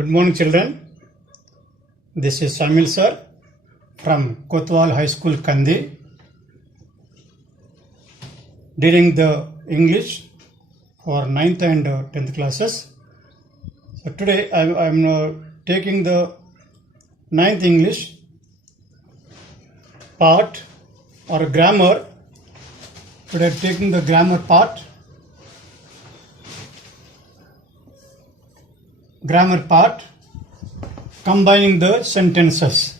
Good morning, children. This is Samil sir from Kotwal High School, Kandi. During the English for 9th and 10th classes. So today I am taking the 9th English part or grammar. Today I am taking the grammar part. Grammar part, combining the sentences.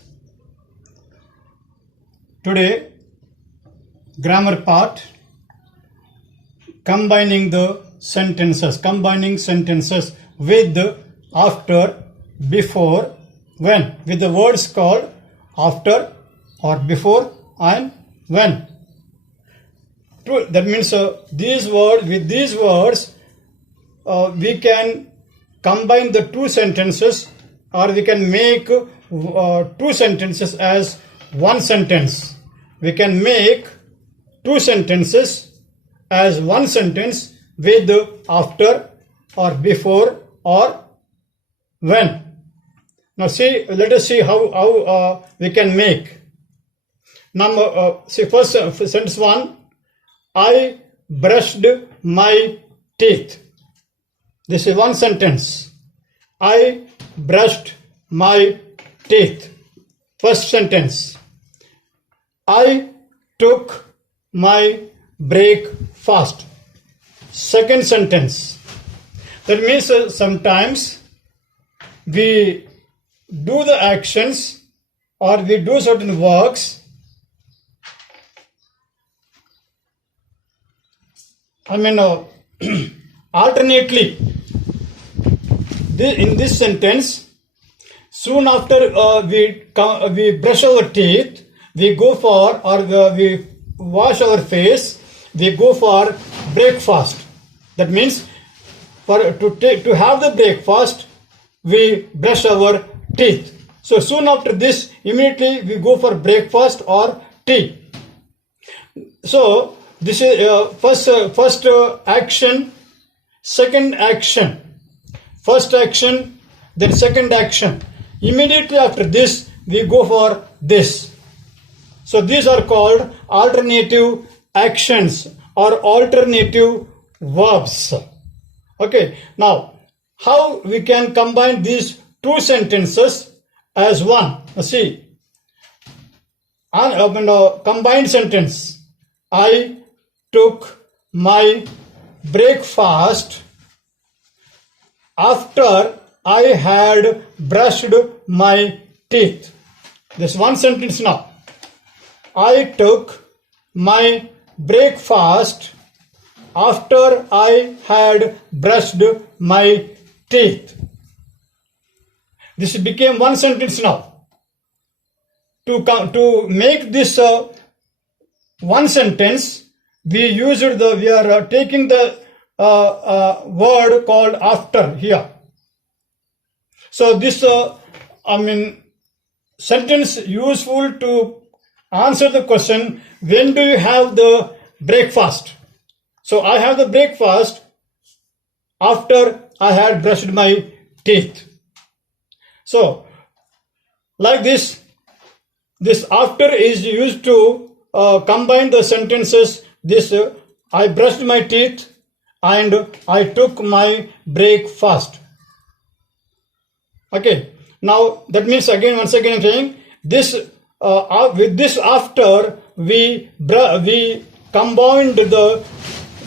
Today, grammar part, combining the sentences. Combining sentences with, after, before, when. With the words called after or before and when. That means with these words, we can combine the two sentences, or we can make two sentences as one sentence. We can make two sentences as one sentence with after or before or when. Now let us see how we can make. First sentence 1, I brushed my teeth. This is one sentence. I brushed my teeth. First sentence. I took my breakfast. Second sentence. That means sometimes we do the actions or we do certain works. Alternately. In this sentence, soon after we brush our teeth, we go for, or we wash our face, we go for breakfast. That means to have the breakfast, we brush our teeth. So soon after this, immediately we go for breakfast or tea. So this is first action, second action. First action, then second action. Immediately after this, we go for this. So these are called alternative actions or alternative verbs. Okay, now how we can combine these two sentences as one? See, combined sentence. I took my breakfast after I had brushed my teeth. This one sentence now. I took my breakfast after I had brushed my teeth. This became one sentence now. To make this one sentence, we are taking the word called after here. So this sentence useful to answer the question, when do you have the breakfast? So I have the breakfast after I had brushed my teeth. So like this after is used to combine the sentences. I brushed my teeth and I took my breakfast. Okay, now that means once again I'm saying this with this after we combined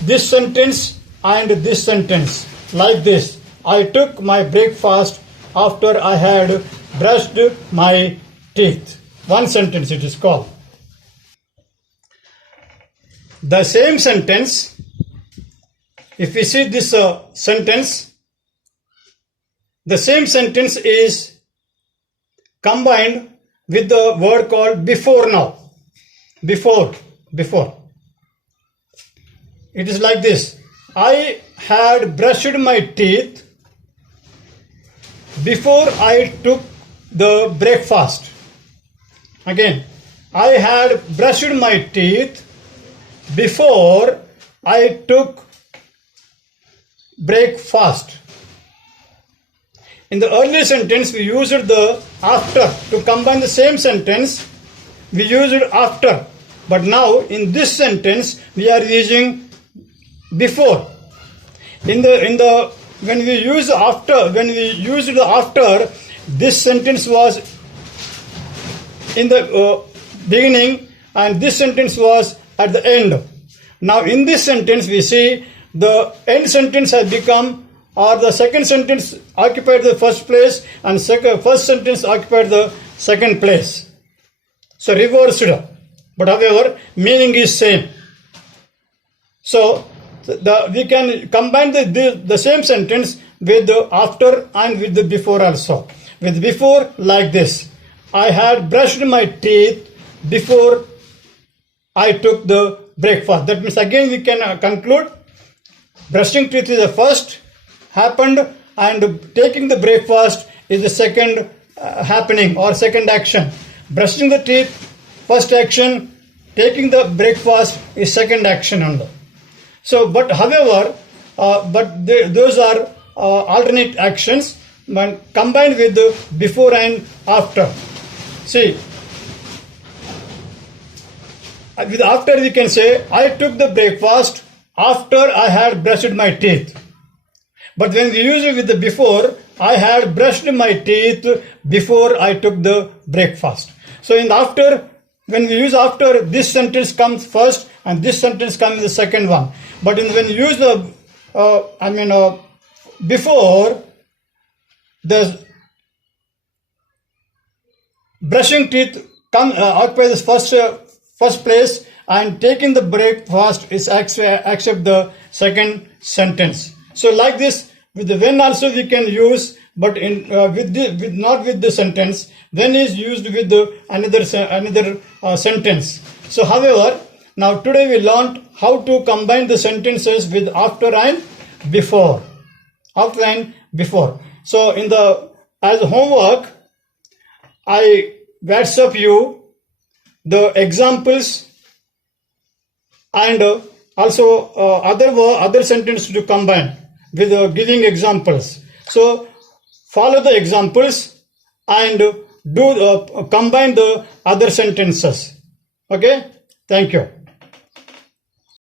this sentence and this sentence like this. I took my breakfast after I had brushed my teeth. One sentence it is called. The same sentence, if we see this sentence, the same sentence is combined with the word called before now. Before. It is like this. I had brushed my teeth before I took the breakfast. Again, I had brushed my teeth before I took breakfast. In the early sentence, we used the after. To combine the same sentence, we used after. But now, in this sentence, we are using before. When we used the after, this sentence was in the beginning and this sentence was at the end. Now in this sentence we see the end sentence has become, or the second sentence occupied the first place and first sentence occupied the second place. So reversed, but however meaning is same. So we can combine the same sentence with the after and with the before also. With before, like this: I had brushed my teeth before I took the breakfast. That means again we can conclude brushing teeth is the first happened and taking the breakfast is the second happening or second action. Brushing the teeth, first action; taking the breakfast is second action only. So, but however, those are alternate actions when combined with the before and after. See, with after we can say, I took the breakfast after I had brushed my teeth. But when we use it with the before, I had brushed my teeth before I took the breakfast. So in the after, when we use after, this sentence comes first and this sentence comes in the second one. But when you use the, before, the brushing teeth occupy the first place and taking the breakfast is accept the second sentence. So like this, with the when also we can use, but not with the sentence. When is used with the another sentence. So however, now today we learned how to combine the sentences with after and before. After and before. So as homework, I WhatsApp you the examples and also other sentences to combine with giving examples. So follow the examples and combine the other sentences. Okay, thank you.